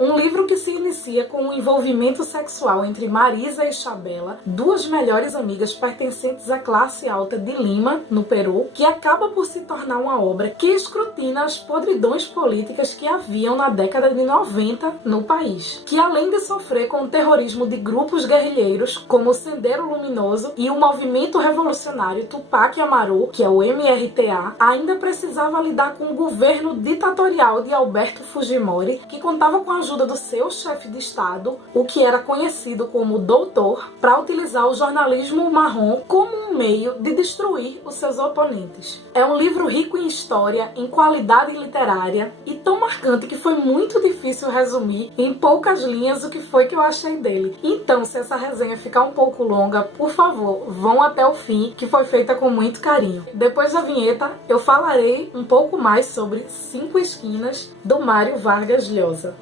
Um livro que se inicia com um envolvimento sexual entre Marisa e Chabela, duas melhores amigas pertencentes à classe alta de Lima, no Peru, que acaba por se tornar uma obra que escrutina as podridões políticas que haviam na década de 90 no país, que além de sofrer com o terrorismo de grupos guerrilheiros como o Sendero Luminoso e o movimento revolucionário Tupac Amaru, que é o MRTA, ainda precisava lidar com o governo ditatorial de Alberto Fujimori, que contava com a ajuda do seu chefe de Estado, o que era conhecido como Doutor, para utilizar o jornalismo marrom como um meio de destruir os seus oponentes. É um livro rico em história, em qualidade literária e tão marcante que foi muito difícil resumir em poucas linhas o que foi que eu achei dele. Então, se essa resenha ficar um pouco longa, por favor, vão até o fim, que foi feita com muito carinho. Depois da vinheta, eu falarei um pouco mais sobre Cinco Esquinas, do Mário Vargas Llosa.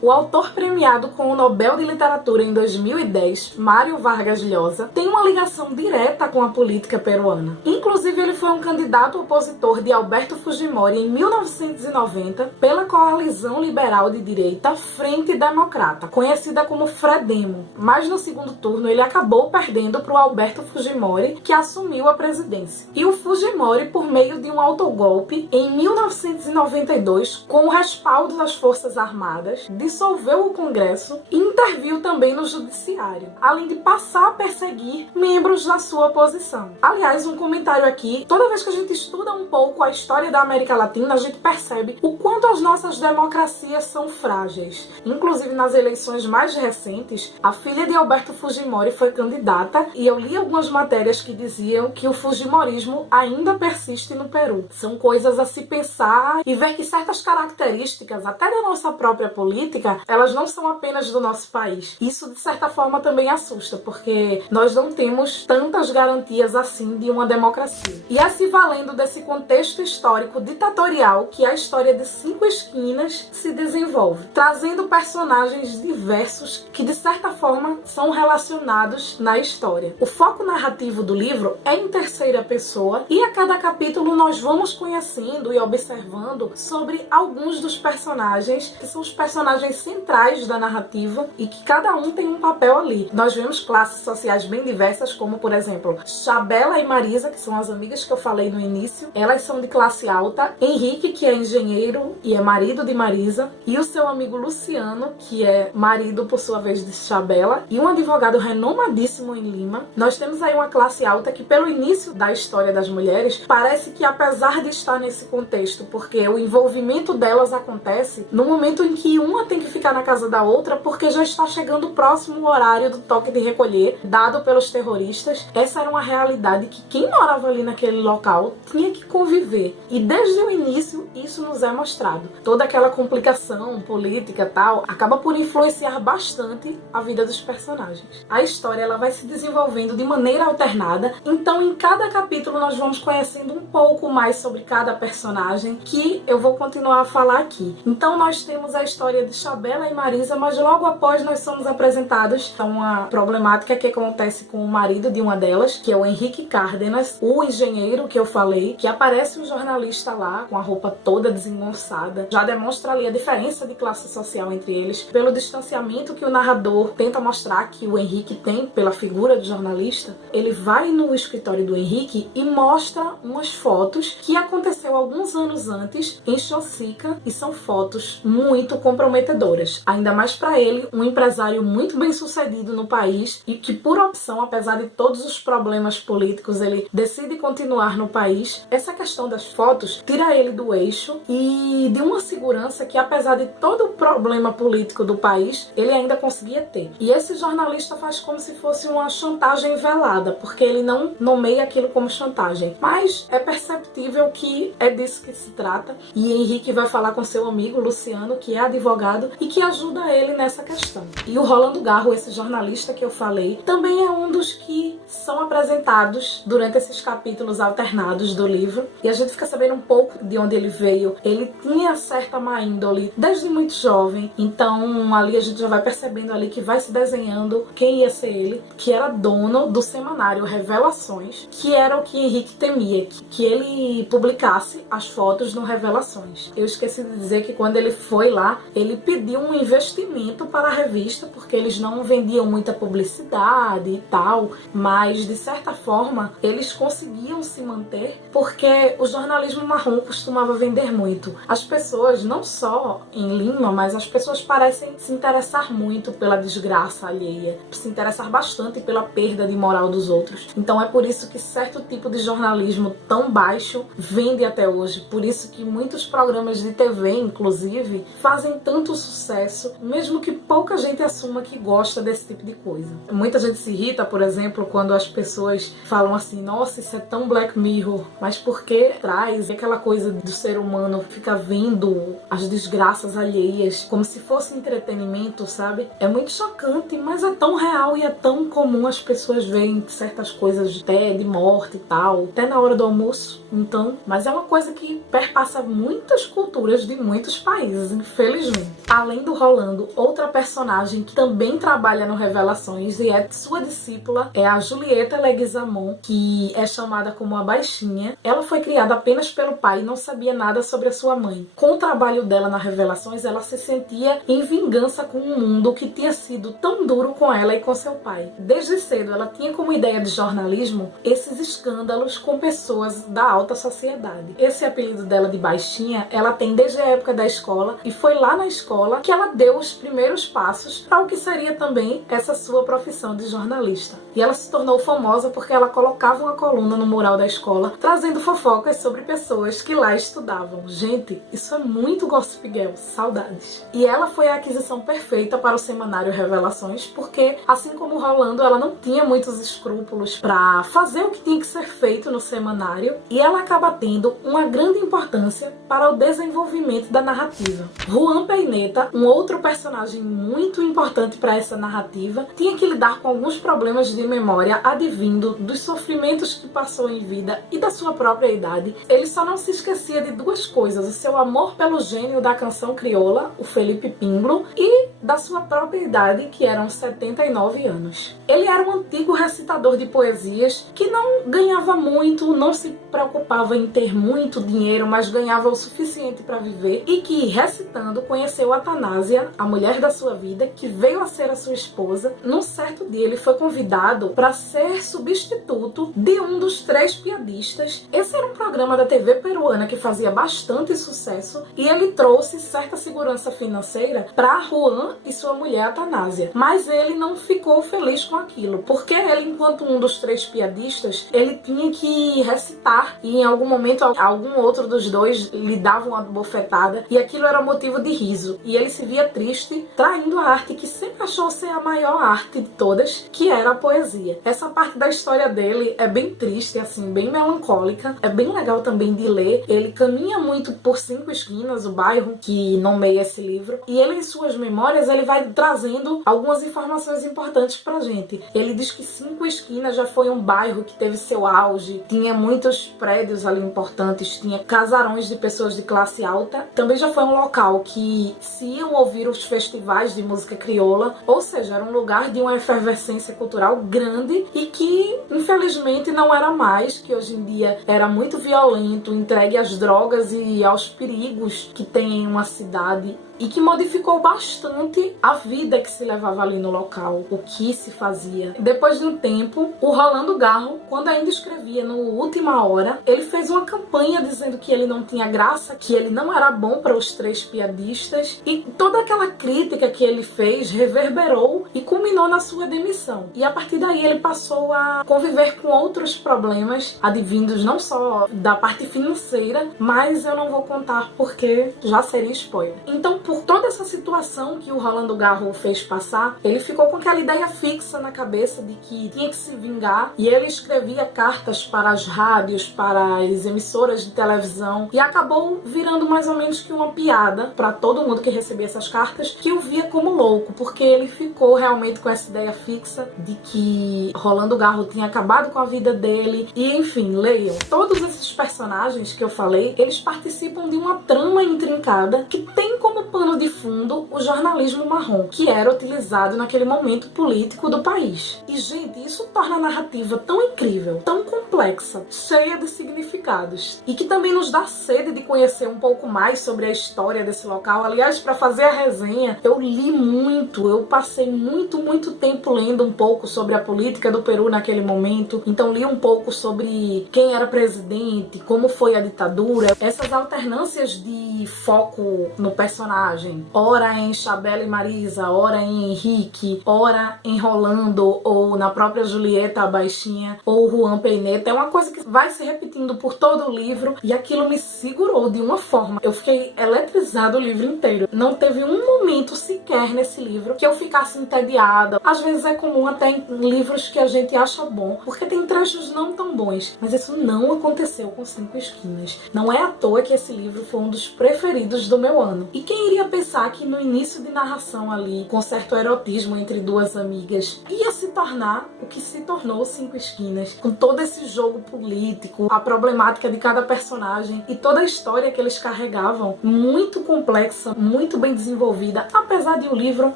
O autor premiado com o Nobel de Literatura em 2010, Mário Vargas Llosa, tem uma ligação direta com a política peruana. Inclusive, ele foi um candidato opositor de Alberto Fujimori em 1990 pela coalizão liberal de direita Frente Democrata, conhecida como Fredemo. Mas no segundo turno, ele acabou perdendo para o Alberto Fujimori, que assumiu a presidência. E o Fujimori, por meio de um autogolpe, em 1992, com o respaldo das Forças Armadas, dissolveu o Congresso e interviu também no Judiciário, além de passar a perseguir membros da sua oposição. Aliás, um comentário aqui: toda vez que a gente estuda um pouco a história da América Latina, a gente percebe o quanto as nossas democracias são frágeis. Inclusive, nas eleições mais recentes, a filha de Alberto Fujimori foi candidata e eu li algumas matérias que diziam que o fujimorismo ainda persiste no Peru. São coisas a se pensar e ver que certas características, até da nossa própria política, elas não são apenas do nosso país. Isso, de certa forma, também assusta, porque nós não temos tantas garantias assim de uma democracia. E é se valendo desse contexto histórico ditatorial que a história de Cinco Esquinas se desenvolve, trazendo personagens diversos que, de certa forma, são relacionados na história. O foco narrativo do livro é em terceira pessoa e a cada capítulo nós vamos conhecendo e observando sobre alguns dos personagens, que são os personagens centrais da narrativa e que cada um tem um papel ali. Nós vemos classes sociais bem diversas, como por exemplo, Chabela e Marisa, que são as amigas que eu falei no início. Elas são de classe alta. Henrique, que é engenheiro e é marido de Marisa, e o seu amigo Luciano, que é marido por sua vez de Chabela, e um advogado renomadíssimo em Lima. Nós temos aí uma classe alta que, pelo início da história das mulheres, parece que, apesar de estar nesse contexto, porque o envolvimento delas acontece no momento em que uma tem que ficar na casa da outra porque já está chegando próximo o horário do toque de recolher dado pelos terroristas. Essa era uma realidade que quem morava ali naquele local tinha que conviver. E desde o início isso nos é mostrado. Toda aquela complicação política e tal acaba por influenciar bastante a vida dos personagens. A história ela vai se desenvolvendo de maneira alternada, então em cada capítulo nós vamos conhecendo um pouco mais sobre cada personagem, que eu vou continuar a falar aqui. Então nós temos a história de Chabela e Marisa, mas logo após nós somos apresentados a uma problemática que acontece com o marido de uma delas, que é o Henrique Cárdenas, o engenheiro que eu falei, que aparece um jornalista lá com a roupa toda desengonçada. Já demonstra ali a diferença de classe social entre eles, pelo distanciamento que o narrador tenta mostrar que o Henrique tem pela figura do jornalista. Ele vai no escritório do Henrique e mostra umas fotos que aconteceu alguns anos antes em Chosica, e são fotos muito comprometedoras. Ainda mais para ele, um empresário muito bem sucedido no país e que, por opção, apesar de todos os problemas políticos, ele decide continuar no país. Essa questão das fotos tira ele do eixo e de uma segurança que, apesar de todo o problema político do país, ele ainda conseguia ter. E esse jornalista faz como se fosse uma chantagem velada, porque ele não nomeia aquilo como chantagem. Mas é perceptível que é disso que se trata. E Henrique vai falar com seu amigo Luciano, que é advogado, passado e que ajuda ele nessa questão. E o Rolando Garro, esse jornalista que eu falei, também é um dos que são apresentados durante esses capítulos alternados do livro, e a gente fica sabendo um pouco de onde ele veio. Ele tinha certa má índole desde muito jovem, então ali a gente já vai percebendo ali que vai se desenhando quem ia ser ele, que era dono do semanário Revelações, que era o que Henrique temia, que ele publicasse as fotos no Revelações. Eu esqueci de dizer que quando ele foi lá, ele pediu um investimento para a revista, porque eles não vendiam muita publicidade e tal, mas de certa forma eles conseguiam se manter porque o jornalismo marrom costumava vender muito. As pessoas, não só em Lima, mas as pessoas parecem se interessar muito pela desgraça alheia, se interessar bastante pela perda de moral dos outros. Então é por isso que certo tipo de jornalismo tão baixo vende até hoje, por isso que muitos programas de TV, inclusive, fazem tanto sucesso, mesmo que pouca gente assuma que gosta desse tipo de coisa. Muita gente se irrita, por exemplo, quando as pessoas falam assim, nossa, isso é tão Black Mirror, mas por que traz aquela coisa do ser humano ficar vendo as desgraças alheias como se fosse entretenimento, sabe? É muito chocante, mas é tão real e é tão comum as pessoas verem certas coisas até de morte e tal, até na hora do almoço. Então, mas é uma coisa que perpassa muitas culturas de muitos países, infelizmente. Além do Rolando, outra personagem que também trabalha no Revelações e é sua discípula é a Julieta Leguizamon, que é chamada como a Baixinha. Ela foi criada apenas pelo pai e não sabia nada sobre a sua mãe. Com o trabalho dela na Revelações, ela se sentia em vingança com um mundo que tinha sido tão duro com ela e com seu pai. Desde cedo, ela tinha como ideia de jornalismo esses escândalos com pessoas da alta sociedade. Esse apelido dela de Baixinha, ela tem desde a época da escola, e foi lá na escola que ela deu os primeiros passos para o que seria também essa sua profissão de jornalista. E ela se tornou famosa porque ela colocava uma coluna no mural da escola, trazendo fofocas sobre pessoas que lá estudavam. Gente, isso é muito Gossip Girl, saudades. E ela foi a aquisição perfeita para o semanário Revelações, porque, assim como o Rolando, ela não tinha muitos escrúpulos para fazer o que tinha que ser feito no semanário, e ela acaba tendo uma grande importância para o desenvolvimento da narrativa. Juan Peineta, um outro personagem muito importante para essa narrativa, tinha que lidar com alguns problemas de memória advindo dos sofrimentos que passou em vida e da sua própria idade. Ele só não se esquecia de duas coisas: o seu amor pelo gênio da canção crioula, o Felipe Pingblo, e da sua própria idade, que eram 79 anos. Ele era um antigo recitador de poesias que não ganhava muito, não se preocupava em ter muito dinheiro, mas ganhava o suficiente para viver, e que, recitando, conheceu Atanásia, a mulher da sua vida, que veio a ser a sua esposa. Num certo dia, ele foi convidado para ser substituto de um dos três piadistas. Esse era um programa da TV peruana que fazia bastante sucesso, e ele trouxe certa segurança financeira para Juan e sua mulher Atanásia. Mas ele não ficou feliz com aquilo, porque ele, enquanto um dos três piadistas, ele tinha que recitar, e em algum momento algum outro dos dois lhe dava uma bofetada, e aquilo era motivo de riso, e ele se via triste, traindo a arte que sempre achou ser a maior arte de todas, que era a poesia. Essa parte da história dele é bem triste, assim, bem melancólica, é bem legal também de ler. Ele caminha muito por Cinco Esquinas, o bairro que nomeia esse livro, e ele, em suas memórias, ele vai trazendo algumas informações importantes pra gente. Ele diz que Cinco Esquinas já foi um bairro que teve seu auge, tinha muitos prédios ali importantes, tinha casarões de pessoas de classe alta. Também já foi um local que se iam ouvir os festivais de música crioula, ou seja, era um lugar de uma efervescência cultural grande, e que infelizmente não era mais, que hoje em dia era muito violento, entregue às drogas e aos perigos que tem em uma cidade, e que modificou bastante a vida que se levava ali no local, o que se fazia. Depois de um tempo, o Rolando Garro, quando ainda escrevia no Última Hora, ele fez uma campanha dizendo que ele não tinha graça, que ele não era bom para os três piadistas, e toda aquela crítica que ele fez reverberou e culminou na sua demissão. E a partir daí ele passou a conviver com outros problemas, advindos não só da parte financeira, mas eu não vou contar porque já seria spoiler. Então, por toda essa situação que o o Rolando Garro fez passar, ele ficou com aquela ideia fixa na cabeça de que tinha que se vingar, e ele escrevia cartas para as rádios, para as emissoras de televisão, e acabou virando mais ou menos que uma piada para todo mundo que recebia essas cartas, que o via como louco, porque ele ficou realmente com essa ideia fixa de que Rolando Garro tinha acabado com a vida dele. E enfim, leiam. Todos esses personagens que eu falei, eles participam de uma trama intrincada que tem como pano de fundo o jornalismo marrom, que era utilizado naquele momento político do país. E, gente, isso torna a narrativa tão incrível, tão complexa, cheia de significados, e que também nos dá sede de conhecer um pouco mais sobre a história desse local. Aliás, para fazer a resenha, eu li muito, eu passei muito tempo lendo um pouco sobre a política do Peru naquele momento. Então li um pouco sobre quem era presidente, como foi a ditadura, essas alternâncias de foco no personagem, ora em Chabela e Marisa, ora em Henrique, ora em Rolando, ou na própria Julieta, a baixinha, ou Juan Peineta. É uma coisa que vai se repetindo por todo o livro, e aquilo me segurou de uma forma. Eu fiquei eletrizada o livro inteiro. Não teve um momento sequer nesse livro que eu ficasse entediada. Às vezes é comum até em livros que a gente acha bom, porque tem trechos não tão bons, mas isso não aconteceu com Cinco Esquinas. Não é à toa que esse livro foi um dos preferidos do meu ano. E quem iria pensar que no início de narração ali, com certo erotismo entre duas amigas, ia se tornar o que se tornou Cinco Esquinas, com todo esse jogo político, a problemática de cada personagem e toda a história que eles carregavam, muito complexa, muito bem desenvolvida, apesar de o livro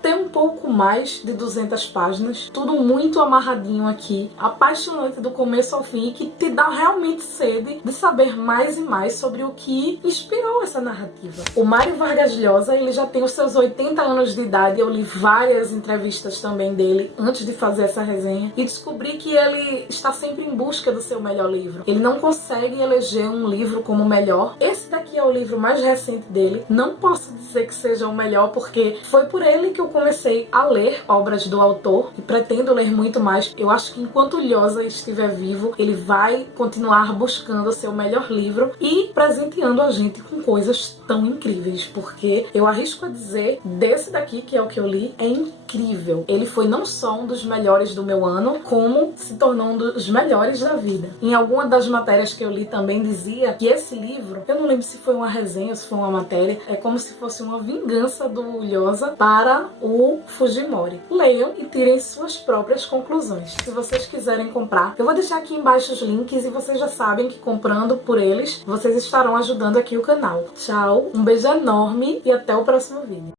ter um pouco mais de 200 páginas, tudo muito amarradinho aqui, apaixonante do começo ao fim, que te dá realmente sede de saber mais e mais sobre o que inspirou essa narrativa. O Mário Vargas Llosa, ele já tem os seus 80 anos de idade, eu li várias entrevistas também dele antes de fazer essa resenha e descobri que ele está sempre em busca do seu melhor livro. Ele não consegue eleger um livro como melhor. Esse daqui é o livro mais recente dele. Não posso dizer que seja o melhor, porque foi por ele que eu comecei a ler obras do autor e pretendo ler muito mais. Eu acho que enquanto Llosa estiver vivo, ele vai continuar buscando o seu melhor livro e presenteando a gente com coisas tão incríveis, porque eu arrisco a dizer, desse daqui, que é o que eu li, é incrível. Ele foi não só um dos melhores do meu ano, como se tornou um dos melhores da vida. Em alguma das matérias que eu li também dizia que esse livro, eu não lembro se foi uma resenha ou se foi uma matéria, é como se fosse uma vingança do Llosa para o Fujimori. Leiam e tirem suas próprias conclusões. Se vocês quiserem comprar, eu vou deixar aqui embaixo os links e vocês já sabem que comprando por eles, vocês estarão ajudando aqui o canal. Tchau, um beijo enorme e até o próximo vídeo.